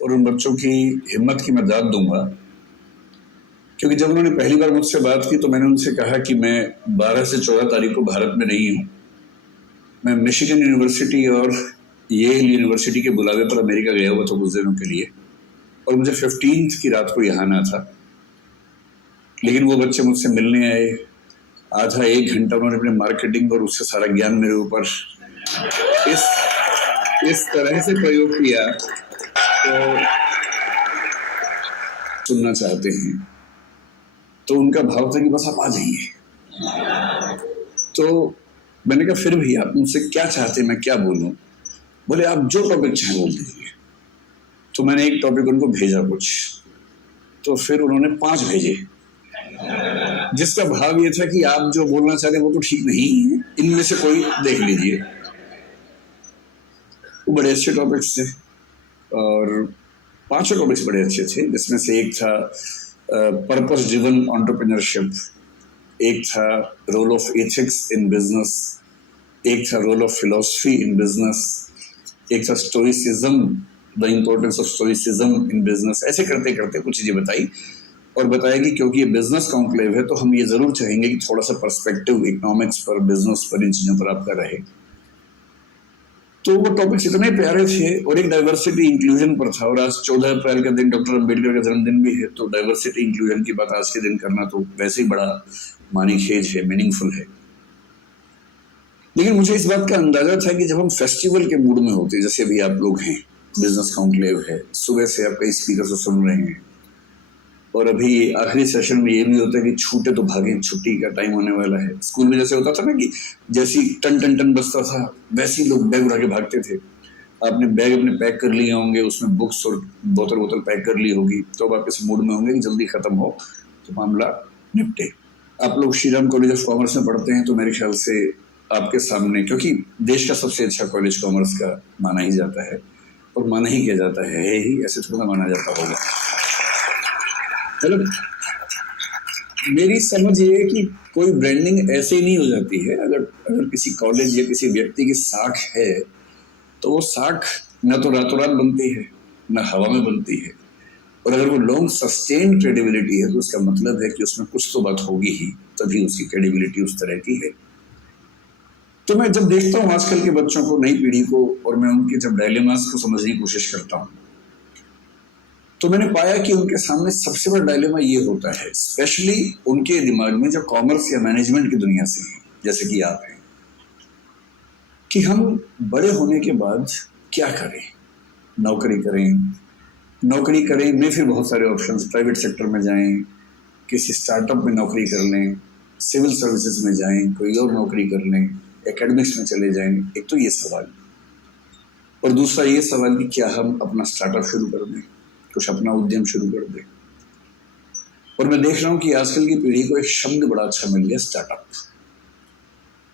और उन बच्चों की हिम्मत की मैं दाद दूंगा, क्योंकि जब उन्होंने पहली बार मुझसे बात की तो मैंने उनसे कहा कि मैं 12 से 14 तारीख को भारत में नहीं हूँ। मैं मिशिगन यूनिवर्सिटी और येल यूनिवर्सिटी के बुलावे पर अमेरिका गया हुआ था कुछ दिनों के लिए, और मुझे 15 की रात को यहाँ आना था। लेकिन वो बच्चे मुझसे मिलने आए, आधा एक घंटा उन्होंने अपने मार्केटिंग और उससे सारा ज्ञान मेरे ऊपर इस तरह से प्रयोग किया। तो सुनना चाहते हैं तो उनका भाव था कि बस आप आ जाइए। तो मैंने कहा फिर भी आप मुझसे क्या चाहते हैं, मैं क्या बोलूं? बोले आप जो टॉपिक चाहे बोल दीजिए। तो मैंने एक टॉपिक उनको भेजा कुछ, तो फिर उन्होंने 5 भेजे, जिसका भाव ये था कि आप जो बोलना चाह रहे हैं वो तो ठीक नहीं है, इनमें से कोई देख लीजिए। वो बड़े अच्छे टॉपिक्स थे और 5 टॉपिक्स बड़े अच्छे थे, जिसमें से एक था पर्पस ड्रिवन एंटरप्रेन्योरशिप, एक था role of ethics in business, एक था role of philosophy in business, एक था stoicism, the importance of stoicism in business. ऐसे करते करते कुछ चीज़ें बताई और बताया कि क्योंकि ये बिजनेस कॉन्क्लेव है तो हम ये ज़रूर चाहेंगे कि थोड़ा सा पर्सपेक्टिव इकोनॉमिक्स पर, बिजनेस पर, इन चीज़ों पर आपका रहे। तो वो टॉपिक्स इतने प्यारे थे और एक डाइवर्सिटी इंक्लूजन पर था, और आज 14 अप्रैल का दिन डॉक्टर अम्बेडकर का जन्मदिन भी है, तो डाइवर्सिटी इंक्लूजन की बात आज के दिन करना तो वैसे ही बड़ा मानीखेज है, मीनिंगफुल है। लेकिन मुझे इस बात का अंदाजा था कि जब हम फेस्टिवल के मूड में होते, जैसे अभी आप लोग हैं, बिजनेस कॉन्क्लेव है, सुबह से आप कई स्पीकर से सुन रहे हैं, और अभी आखिरी सेशन में ये भी होता है कि छूटे तो भागें, छुट्टी का टाइम होने वाला है। स्कूल में जैसे होता था ना कि जैसी टन टन टन बजता था वैसे ही लोग बैग उठा के भागते थे। आपने बैग अपने पैक कर लिए होंगे, उसमें बुक्स और बोतल पैक कर ली होगी, तो अब आप इस मूड में होंगे कि जल्दी खत्म हो तो मामला निपटे। आप लोग श्रीराम कॉलेज ऑफ कॉमर्स में पढ़ते हैं, तो मेरे ख्याल से आपके सामने, क्योंकि देश का सबसे अच्छा कॉलेज कॉमर्स का माना ही जाता है, और माना ही किया जाता है ही, ऐसे थोड़ा माना जाता होगा। मतलब मेरी समझ ये है कि कोई ब्रांडिंग ऐसे ही नहीं हो जाती है। अगर किसी कॉलेज या किसी व्यक्ति की साख है तो वो साख न तो रातों रात बनती है, न हवा में बनती है, और अगर वो लॉन्ग सस्टेन क्रेडिबिलिटी है तो उसका मतलब है कि उसमें कुछ तो बात होगी ही, तभी उसकी क्रेडिबिलिटी उस तरह की है। तो मैं जब देखता हूँ आजकल के बच्चों को, नई पीढ़ी को, और मैं उनके जब डायलेमास को समझने की कोशिश करता हूँ, तो मैंने पाया कि उनके सामने सबसे बड़ा डायलेमा ये होता है, स्पेशली उनके दिमाग में जो कॉमर्स या मैनेजमेंट की दुनिया से हैं, जैसे कि आप हैं, कि हम बड़े होने के बाद क्या करें। नौकरी करें में फिर बहुत सारे ऑप्शंस, प्राइवेट सेक्टर में जाएं, किसी स्टार्टअप में नौकरी कर लें, सिविल सर्विसेज में जाएं, कोई और नौकरी कर लें, एकेडमिक्स में चले जाएं। एक तो ये सवाल, और दूसरा ये सवाल कि क्या हम अपना स्टार्टअप शुरू कर दें, कुछ अपना उद्यम शुरू कर दें। और मैं देख रहा हूं कि आजकल की पीढ़ी को एक शब्द बड़ा अच्छा मिल गया, स्टार्टअप।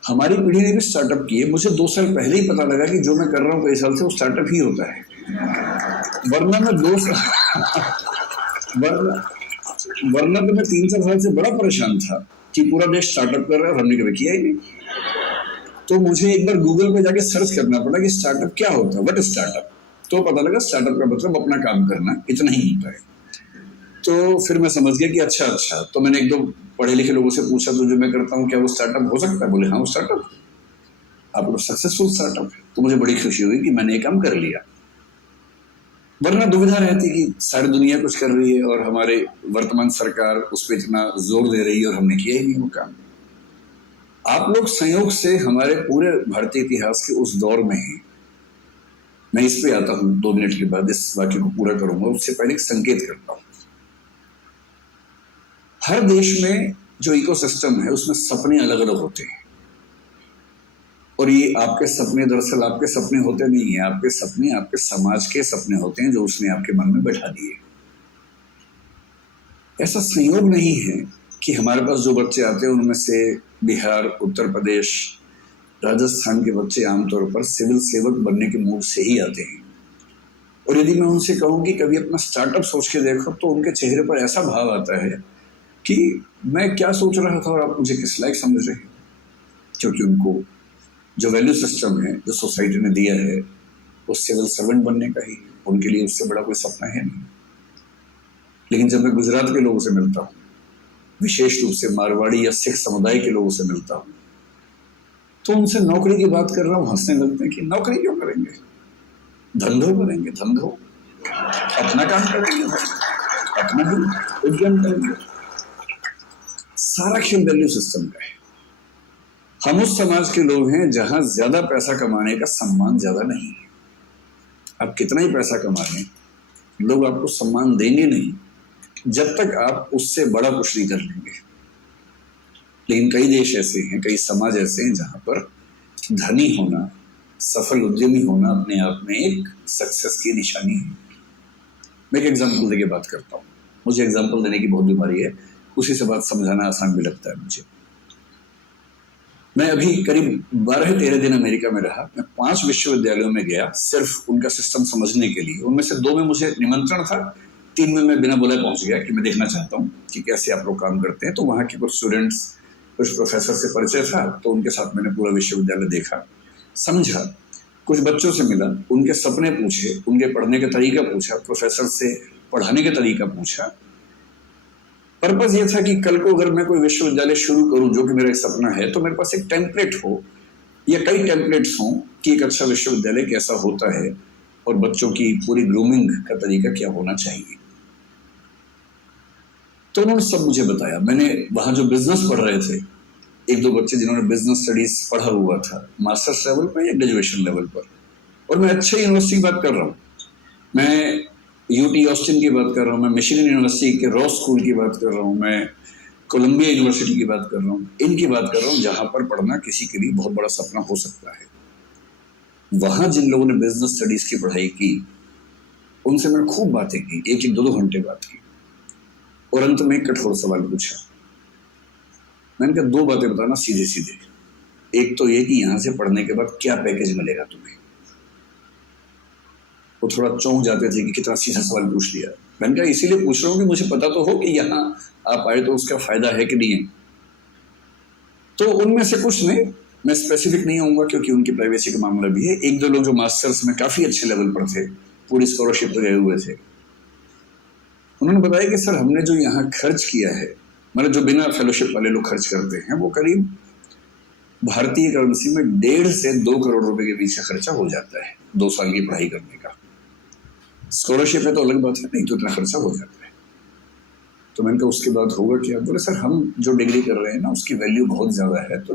हमारी पीढ़ी ने भी स्टार्टअप किए। मुझे 2 साल पहले ही पता लगा कि जो मैं कर रहा हूं कई साल से वो स्टार्टअप ही होता है, वरना मैं 2 साल वरना तो मैं 3-4 साल से बड़ा परेशान था कि पूरा देश स्टार्टअप कर रहा है और हमने कभी किया ही नहीं। तो मुझे एक बार गूगल पे जाके सर्च करना पड़ा कि स्टार्टअप क्या होता है, व्हाट इज स्टार्टअप। तो पता लगा स्टार्टअप का मतलब अपना काम करना, इतना ही होता है। तो फिर मैं समझ गया कि अच्छा। तो मैंने 1-2 पढ़े लिखे लोगों से पूछा, तो जो मैं करता हूँ क्या वो स्टार्टअप हो सकता है? बोले हाँ वो स्टार्टअप, आप लोग सक्सेसफुल स्टार्टअप है। तो मुझे बड़ी खुशी हुई कि मैंने ये काम कर लिया, वरना दुविधा रहती कि सारी दुनिया कुछ कर रही है और हमारे वर्तमान सरकार उस पर इतना जोर दे रही है और हमने किया ही नहीं वो काम। आप लोग संयोग से हमारे पूरे भारतीय इतिहास के उस दौर में हैं। मैं इस पे आता हूँ 2 मिनट के बाद, इस वाक्य को पूरा करूंगा, उससे पहले एक संकेत करता हूँ। हर देश में जो इकोसिस्टम है उसमें सपने अलग अलग होते हैं, और ये आपके सपने दरअसल आपके सपने होते नहीं है, आपके सपने आपके समाज के सपने होते हैं जो उसने आपके मन में बैठा दिए। ऐसा संयोग नहीं है कि हमारे पास जो बच्चे आते हैं उनमें से बिहार, उत्तर प्रदेश, राजस्थान के बच्चे आमतौर पर सिविल सेवक बनने के मूड से ही आते हैं। और यदि मैं उनसे कहूँ कि कभी अपना स्टार्टअप सोच के देखो, तो उनके चेहरे पर ऐसा भाव आता है कि मैं क्या सोच रहा था और आप मुझे किस लायक समझ रहे हैं। क्योंकि उनको जो वैल्यू सिस्टम है जो सोसाइटी ने दिया है वो सिविल सर्वेंट बनने का ही है। उनके लिए उससे बड़ा कोई सपना है नहीं। लेकिन जब मैं गुजरात के लोगों से मिलता हूँ, विशेष रूप से मारवाड़ी या सिख समुदाय के लोगों से मिलता हूँ, तो उनसे नौकरी की बात कर रहा हूँ, हंसने लगते हैं कि नौकरी क्यों करेंगे, धंधो करेंगे, धंधो, अपना काम करेंगे, अपना ही उद्यम करेंगे। सारा खेल वैल्यू सिस्टम का है। हम उस समाज के लोग हैं जहां ज्यादा पैसा कमाने का सम्मान ज्यादा नहीं है। आप कितना ही पैसा कमा लें, लोग आपको सम्मान देंगे नहीं जब तक आप उससे बड़ा कुछ नहीं कर लेंगे। लेकिन कई देश ऐसे हैं, कई समाज ऐसे हैं जहां पर धनी होना, सफल उद्यमी होना अपने आप में एक सक्सेस की निशानी है। मैं एक एग्जाम्पल देके बात करता हूँ। मुझे एग्जाम्पल देने की बहुत बीमारी है, उसी से बात समझाना आसान भी लगता है मुझे। मैं अभी करीब 12-13 दिन अमेरिका में रहा। मैं 5 विश्वविद्यालयों में गया सिर्फ उनका सिस्टम समझने के लिए। उनमें से 2 में मुझे निमंत्रण था, 3 में मैं बिना बुलाए पहुंच गया कि मैं देखना चाहता हूँ कि कैसे आप लोग काम करते हैं। तो वहाँ के कुछ स्टूडेंट्स, कुछ प्रोफेसर से परिचय था, तो उनके साथ मैंने पूरा विश्वविद्यालय देखा, समझा, कुछ बच्चों से मिला, उनके सपने पूछे, उनके पढ़ने का तरीका पूछा, प्रोफेसर से पढ़ाने का तरीका पूछा। पर्पज ये था कि कल को अगर मैं कोई विश्वविद्यालय शुरू करूं, जो कि मेरा एक सपना है, तो मेरे पास एक टेम्पलेट हो या कई टेम्पलेट्स हों कि एक अच्छा विश्वविद्यालय कैसा होता है और बच्चों की पूरी ग्रूमिंग का तरीका क्या होना चाहिए। तो उन्होंने सब मुझे बताया। मैंने वहां जो बिजनेस पढ़ रहे थे, 1-2 बच्चे जिन्होंने बिजनेस स्टडीज पढ़ा हुआ था, मास्टर्स लेवल पर या ग्रेजुएशन लेवल पर, और मैं अच्छे यूनिवर्सिटी की बात कर रहा हूँ, मैं यूटी ऑस्टिन की बात कर रहा हूँ, मैं मिशिगन यूनिवर्सिटी के रॉस स्कूल की बात कर रहा हूँ, मैं कोलंबिया यूनिवर्सिटी की बात कर रहा हूँ, इनकी बात कर रहा हूँ जहां पर पढ़ना किसी के लिए बहुत बड़ा सपना हो सकता है। वहां जिन लोगों ने बिजनेस स्टडीज की पढ़ाई की, उनसे मैंने खूब बातें की, 1-1, 2-2 घंटे बात की, और अंत में एक कठोर सवाल पूछा। मैंने कहा 2 बातें बताना सीधे सीधे। एक तो ये कि यहां से पढ़ने के बाद क्या पैकेज मिलेगा तुम्हें। वो थोड़ा चौंक जाते थे कि कितना सीधा सवाल पूछ लिया। मैंने कहा इसीलिए पूछ रहा हूँ कि मुझे पता तो हो कि यहाँ आप आए तो उसका फायदा है कि नहीं है। तो उनमें से कुछ ने, मैं स्पेसिफिक नहीं होऊंगा क्योंकि उनकी प्राइवेसी का मामला भी है, 1-2 लोग जो मास्टर्स में काफी अच्छे लेवल पर थे, पूरी स्कॉलरशिप पे गए हुए थे, उन्होंने बताया कि सर हमने जो यहाँ खर्च किया है, मतलब जो बिना फेलोशिप वाले लोग खर्च करते हैं, वो करीब भारतीय करेंसी में 1.5 से 2 करोड़ रुपए के बीच खर्चा हो जाता है 2 साल की पढ़ाई करने का। स्कॉलरशिप है तो अलग बात है, नहीं तो इतना खर्चा हो जाता है। तो मैंने कहा उसके बाद होगा क्या? बोले सर हम जो डिग्री कर रहे हैं ना उसकी वैल्यू बहुत ज्यादा है, तो